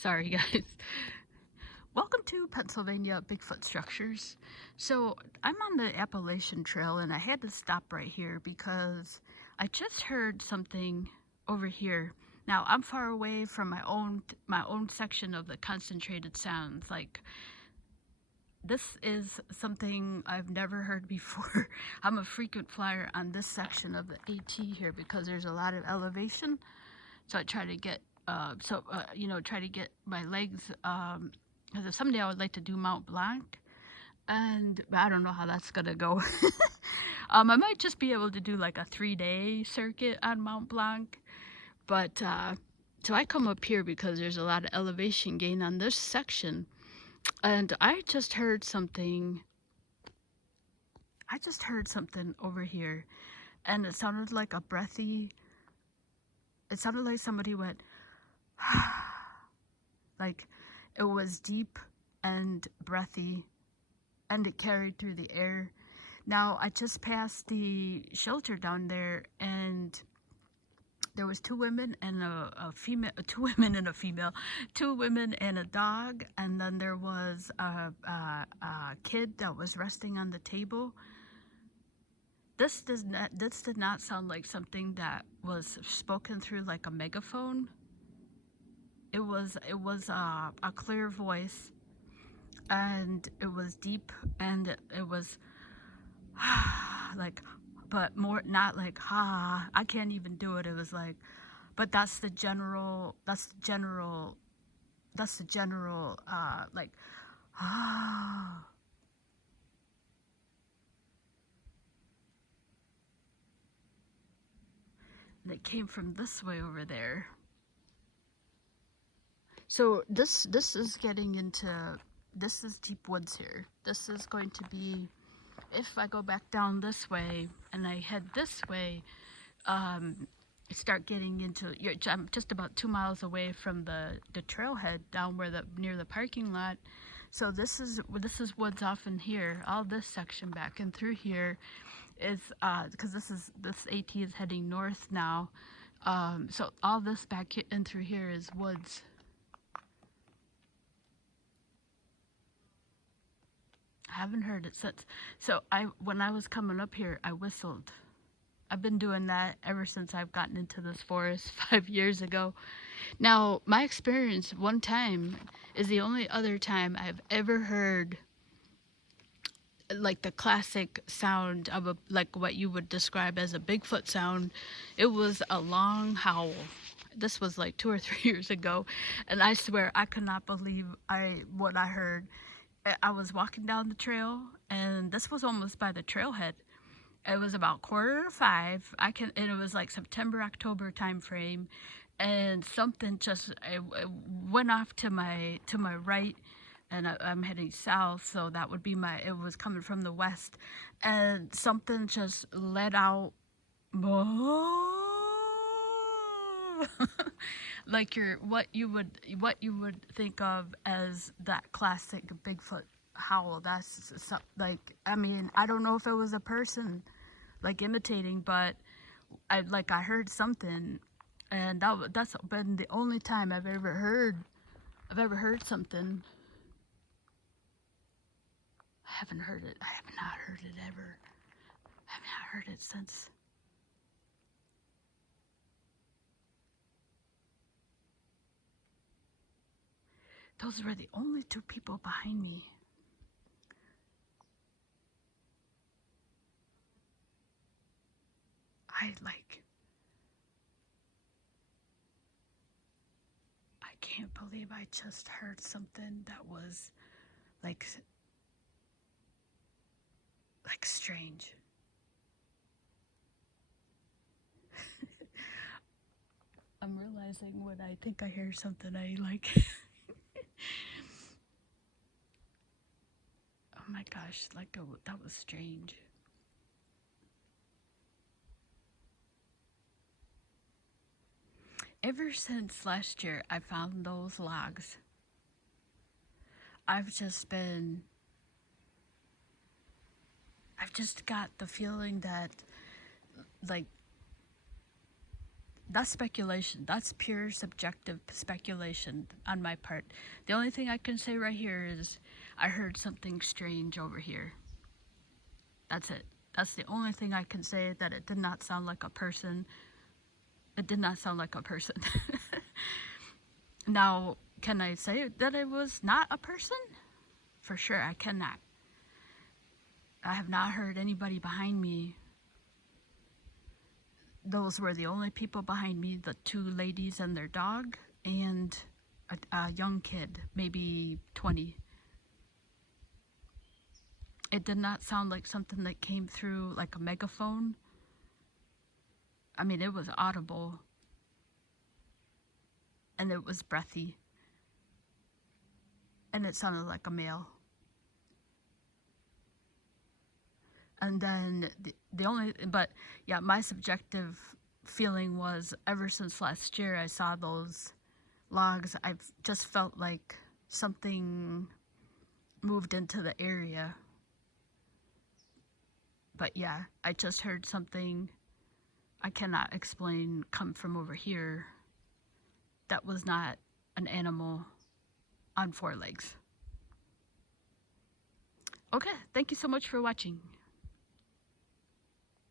Sorry, guys. Welcome to Pennsylvania Bigfoot Structures. So, I'm on the Appalachian Trail and I had to stop right here because I just heard something over here. Now, I'm far away from my own section of the concentrated sounds. Like, this is something I've never heard before. I'm a frequent flyer on this section of the AT here because there's a lot of elevation. So I try to get try to get my legs, because if someday I would like to do Mount Blanc, and I don't know how that's gonna go. I might just be able to do like a 3-day circuit on Mount Blanc, but so I come up here because there's a lot of elevation gain on this section, and I just heard something over here, and it sounded like a breathy. It sounded like somebody went, like it was deep and breathy, and it carried through the air. Now, I just passed the shelter down there, and there was two women and a female, two women and a dog, and then there was a kid that was resting on the table. This did not sound like something that was spoken through like a megaphone. It was a clear voice, and it was deep, and it was like, but more not like I can't even do it. It was like, but that's the general like and it came from this way over there. So this is getting into, this is deep woods here. This is going to be, if I go back down this way and I head this way, start getting into, I'm just about 2 miles away from the trailhead down where near the parking lot. So this is woods off in here. All this section back and through here is because this AT is heading north now. So all this back in through here is woods. I haven't heard it since. So when I was coming up here, I whistled. I've been doing that ever since I've gotten into this forest 5 years ago. Now, my experience one time is the only other time I've ever heard like the classic sound of like what you would describe as a Bigfoot sound. It was a long howl. This was like 2 or 3 years ago, and I swear I could not believe what I heard. I was walking down the trail, and this was almost by the trailhead. It was about 4:45. And it was like September, October time frame, and something just it went off to my right, and I'm heading south, so that would be it was coming from the west, and something just let out, like what you would think of as that classic Bigfoot howl. That's like, I mean, I don't know if it was a person like imitating, but I heard something, and that's been the only time I've ever heard something. I haven't heard it. I have not heard it ever. I have not heard it since. Those were the only two people behind me. I can't believe I just heard something that was like strange. I'm realizing when I think I hear something I like. Oh my gosh, that was strange. Ever since last year I found those logs, I've just got the feeling that like That's speculation. That's pure subjective speculation on my part. The only thing I can say right here is I heard something strange over here. That's it. That's the only thing I can say, that it did not sound like a person. It did not sound like a person. Now, can I say that it was not a person? For sure, I cannot. I have not heard anybody behind me. Those were the only people behind me, the two ladies and their dog, and a young kid, maybe 20. It did not sound like something that came through like a megaphone. I mean, it was audible. And it was breathy. And it sounded like a male. And then my subjective feeling was, ever since last year I saw those logs, I've just felt like something moved into the area. But yeah, I just heard something I cannot explain come from over here that was not an animal on 4 legs. Okay, thank you so much for watching.